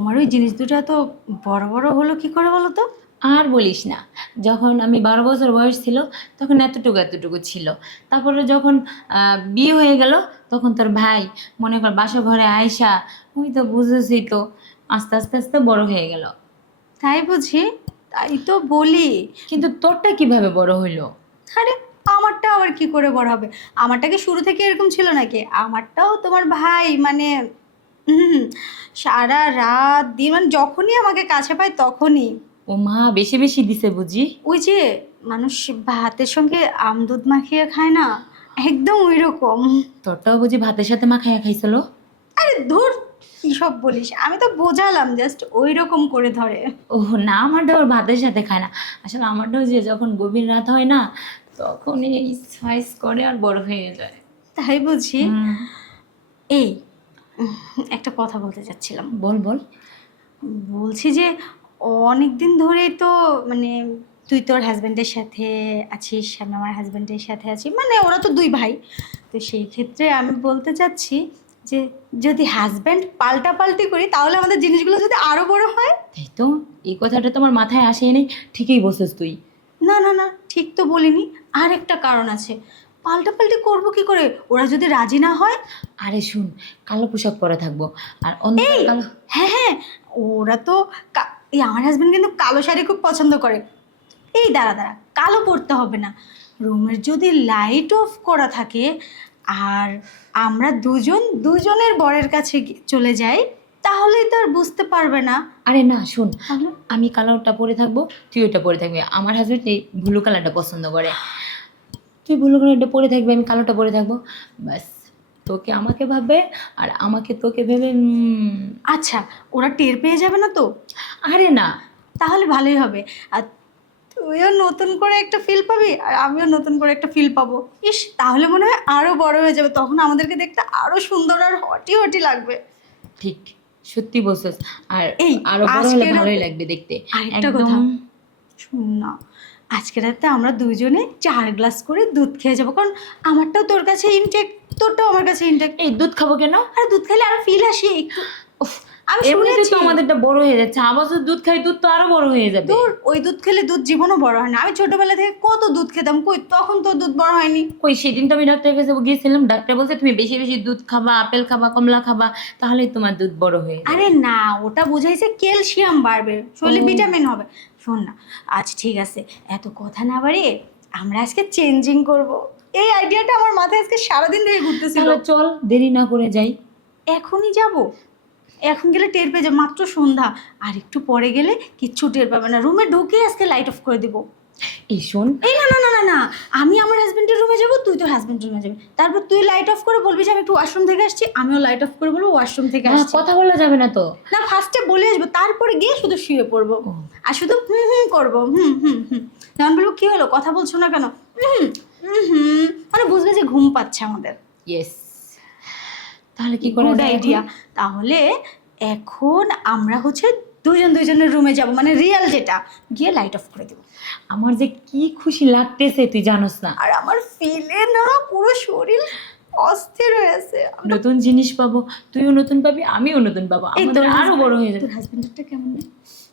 তোমার ওই জিনিস দুটো এত বড় বড় হলো কি করে বলো তো? আর বলিস না, যখন আমি 12 বছর বয়স ছিল তখন এতটুকু এতটুকু ছিল। তারপরে যখন বিয়ে হয়ে গেল তখন তোর ভাই মনে কর বাসা ঘরে আয়সা, ওই তো বুঝেছি তো, আস্তে আস্তে আস্তে বড় হয়ে গেল। তাই বুঝি? তাই তো বলি। কিন্তু তোরটা কিভাবে বড় হইলো? আরে আমারটা আবার কি করে বড় হবে? আমারটা কি শুরু থেকে এরকম ছিল নাকি? আমারটাও তোমার ভাই মানে হুম, সারা রাত দিন মানে যখনই আমাকে কাছে পায় তখনই ও মা, বেশি বেশি দিছে বুঝি। ওই যে মানুষ ভাতের সঙ্গে দুধ মাখিয়ে খায় না, একদম ওই রকম। তোরটাও বুঝি ভাতের সাথে মাখাইয়া খাইছিল? আরে ধুর, কি সব বলিস, আমি তো বোঝালাম জাস্ট ওই রকম করে ধরে। ও না, আমারটা ওর ভাতের সাথে খায় না। আসলে আমারটাও যে যখন গভীর রাত হয় না, তখন এই সাইজ করে আর বড় হয়ে যায়। তাই বুঝি। হুম। এই একটা কথা বলতে চাচ্ছিলাম। বল বল। বলছি যে অনেক দিন ধরেই তো মানে তুই তোর হাজব্যান্ডের সাথে আছিস, আমি আমার হাজব্যান্ডের সাথে আছি, মানে ওরা তো দুই ভাই। তো সেই ক্ষেত্রে আমি বলতে চাচ্ছি যে যদি হাজব্যান্ড পাল্টাপাল্টি করি তাহলে আমাদের জিনিসগুলো যদি আরো বড় হয়। তাই তো, এই কথাটা তোমার মাথায় আসেনি। ঠিকই বলছিস তুই। না না না, ঠিক তো বলিনি। আর একটা কারণ আছে, পাল্টাপাল্টি করবো কি করে ওরা যদি রাজি না হয়? আরে শুন, কালো পোশাক পরে থাকবো আর অন্য এই কালো। হ্যাঁ হ্যাঁ, ওরা তো এই আমার হাজবেন্ড কিন্তু কালো শাড়ি খুব পছন্দ করে। এই দাঁড়া দাঁড়া, কালো পরতে হবে না। রুমের যদি লাইট অফ করা থাকে আর আমরা দুজন দুজনের বরের কাছে চলে যাই, তাহলেই তো আর বুঝতে পারবে না। আরে না শুন, তাহলে আমি কালোটা পরে থাকবো, তুই ওটা পরে থাকবি। আমার হাজবেন্ড এই ব্লু কালারটা পছন্দ করে, তুই ব্লু কালারটা পরে থাকবি, আমি কালোটা পরে থাকবো। ব্যাস, তোকে আমাকে ভাববে আর আমাকে তোকে ভেবে আচ্ছা, ওরা টের পেয়ে যাবে না তো? আরে না। তাহলে ভালোই হবে। আর তুইও নতুন করে একটা ফিল পাবি আর আমিও নতুন করে একটা ফিল পাবো। ইস, তাহলে মনে হয় আরো বড় হয়ে যাবে, তখন আমাদেরকে দেখতে আরো সুন্দর আর হটি হটি লাগবে। ঠিক, সত্যি বলছিস। আর এই আরো বড় হলে আজকে ভালোই রাতে লাগবে দেখতে। আরেকটা একদম। কথা শুন না, আজকে রাতে আমরা দুজনে 4 গ্লাস করে দুধ খেয়ে যাবো, কারণ আমারটাও তোর কাছে ইনটেক, তোরটাও আমার কাছে ইনটেক। এই দুধ খাবো কেন? আর দুধ খেলে আরো ফিল আসে একটু। উফ, আমি এমনিতে শুনেছি। তো আমাদেরটা বড় হয়ে যাচ্ছে, আবার যদি দুধ খাই দুধ তো আরো বড় হয়ে যাবে। তোর ওই দুধ খেলে দুধ জীবনও বড় হয় না। আমি ছোটবেলা থেকে কত দুধ খেতাম, কই তখন তোর দুধ বড় হয়নি। কই, সেদিন তো আমি ডাক্তারের কাছে গিয়েছিলাম, ডাক্তার বলছে তুমি বেশি বেশি দুধ খাবা, আপেল খাবা, কমলা খাবা, তাহলেই তোমার দুধ বড় হয়ে যাবে। আরে না, ওটা বোঝাইছে ক্যালসিয়াম বাড়বে, শরীরে ও। ভিটামিন হবে। শোন না, আচ্ছা ঠিক আছে, এত কথা না বাড়িয়ে আমরা আজকে চেঞ্জিং করব। এই আইডিয়াটা আমার মাথায় আজকে সারাদিন ধরে ঘুরতেছিল। তাহলে চল, দেরি না করে যাই। এখনই যাব? এখন গেলে টের পেয়ে যাবে, মাত্র সন্ধ্যা। আর একটু পরে গেলে কিচ্ছু টের পাবে না, রুমে ঢুকে আজকে লাইট অফ করে দিব। এই শোন। এই না না না না না, আমি আমার হাজবেন্ডের রুমে যাব, তুই তোর হাজবেন্ডের রুমে যাবি, তারপর তুই লাইট অফ করে বলবি যে আমি একটু ওয়াশরুম থেকে আসছি, আমিও লাইট অফ করে বলবো ওয়াশরুম থেকে না, আসছি। কথা বলা যাবে না তো। না, ফার্স্টে বলে আসবো, তারপরে গিয়ে শুধু শুয়ে পড়বো। ও। আর শুধু হুম হুম করবো, হুম হুম হুম। যেমন বলবো কি হলো, কথা বলছো না কেন, হুম হুম হুম, মানে বুঝবে যে ঘুম পাচ্ছে আমাদের। ইয়েস। তাহলে কি করা গুড যায় আইডিয়া। এখন? তাহলে এখন আমরা হচ্ছে দুজন দুজনের রুমে যাব, মানে রিয়েল যেটা, গিয়ে লাইট অফ করে দেবো। আমার যে কি খুশি লাগতেছে তুই জানোস না। আর আমার ফিলে না পুরো শরীর অস্থির হয়ে আছে। নতুন জিনিস পাবো, তুইও নতুন পাবি, আমিও নতুন পাবো, এই আমাদের আরো বড় হয়ে যাবে। তোর হাজবেন্ডেরটা কেমন?